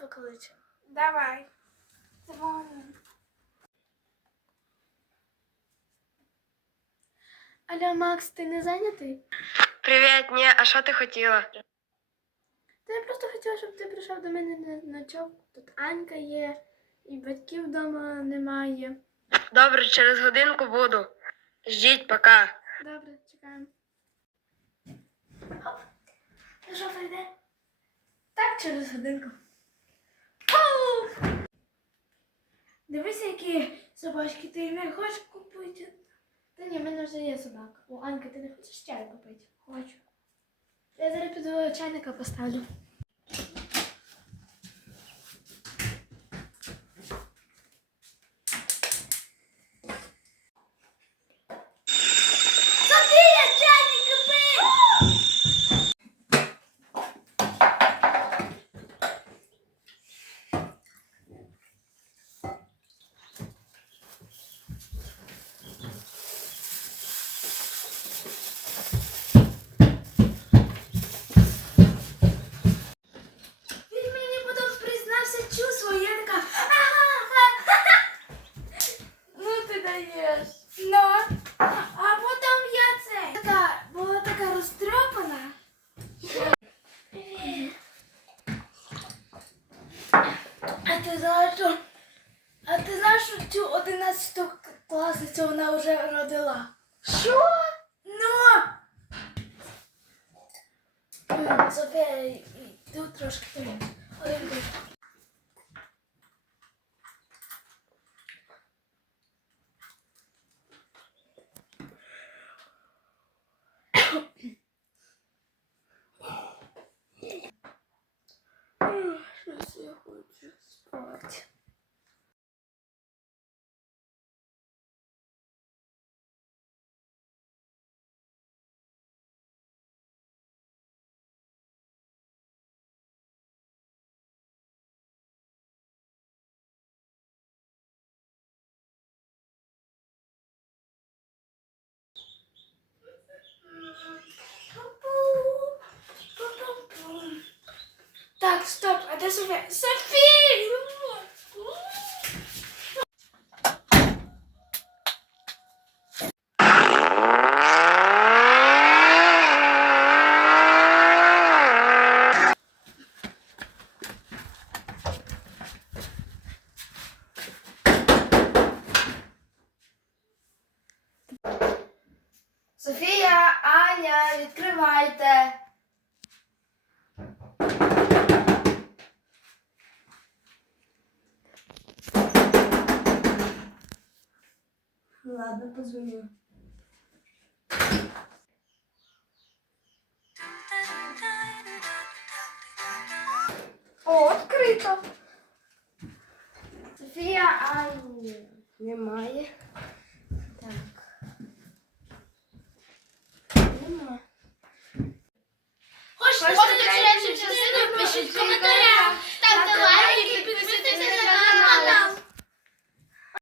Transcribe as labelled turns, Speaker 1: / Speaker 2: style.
Speaker 1: Женька кличе.
Speaker 2: Давай. Дзвоним.
Speaker 1: Алло, Макс, ти не зайнятий?
Speaker 3: Привіт, ні, а що ти хотіла?
Speaker 1: Та я просто хотіла, щоб ти прийшов до мене на ночок. Тут Анька є, і батьків вдома немає.
Speaker 3: Добре, через годинку буду. Ждіть, пока.
Speaker 1: Добре, чекаємо. Хоп. Ну що, прийде? Через годинку. Ау! Дивися, які собачки ти не хочеш купити. Та ні, в мене вже є собака. О, Анька, ти не хочеш чай купити? Хочу. Я зараз піду чайника поставлю.
Speaker 2: А
Speaker 1: ти знаєш, що? А ти знаєш, що цю 11 класницю вона вже родила?
Speaker 2: Що?
Speaker 1: Ну! Софія, тут трошки тому. Один Щось я хочу спати.
Speaker 2: Так, стоп, а де Софія? Софія!
Speaker 1: Софія, Аня, відкривайте. Ладно, позвоню.
Speaker 2: О, открыто.
Speaker 1: София а ні, немає. Так. Нема. Хочете, хочете, хочете, хочете, в комментариях.